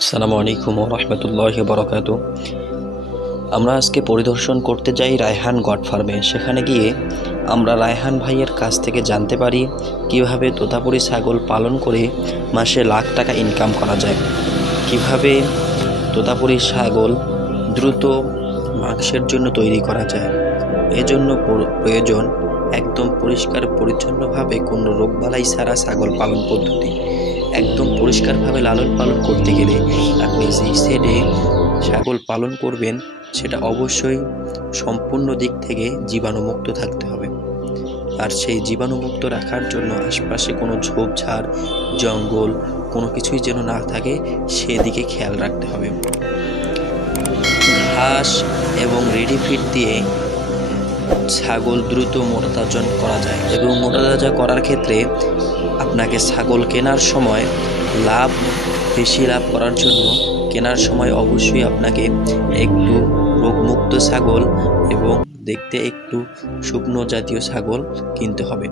আসসালামু আলাইকুম রহমতুল্লাহ বরকাত আমরা আজকে পরিদর্শন করতে যাই রায়হান গড ফার্মে। সেখানে গিয়ে আমরা রায়হান ভাইয়ের কাছ থেকে জানতে পারি কীভাবে তোতাপুরি ছাগল পালন করে মাসে লাখ টাকা ইনকাম করা যায়। কীভাবে তোতাপুরি ছাগল দ্রুত মাংসের জন্য তৈরি করা যায়। এজন্য প্র- প্রয়োজন একদম পরিষ্কার পরিচ্ছন্নভাবে কোনো রোগবালাই ছাড়া ছাগল পালন পদ্ধতি। পরিষ্কারভাবে লালন পালন করতে গেলে আপনি যেই সেটে ছাগল পালন করবেন, সেটা অবশ্যই সম্পূর্ণ দিক থেকে জীবাণুমুক্ত থাকতে হবে। আর সেই জীবাণুমুক্ত রাখার জন্য আশপাশে কোনো ঝোপঝাড়, জঙ্গল, কোনো কিছুই যেন না থাকে, সেদিকে খেয়াল রাখতে হবে। ঘাস এবং রেডি ফিড দিয়ে ছাগল দ্রুত মোটাতাজন করা যায় এবং মোটাতাজা করার ক্ষেত্রে আপনাকে ছাগল কেনার সময় লাভ, বেশি লাভ করার জন্য কেনার সময় অবশ্যই আপনাকে একটু রোগমুক্ত ছাগল এবং দেখতে একটু শুকনো জাতীয় ছাগল কিনতে হবে।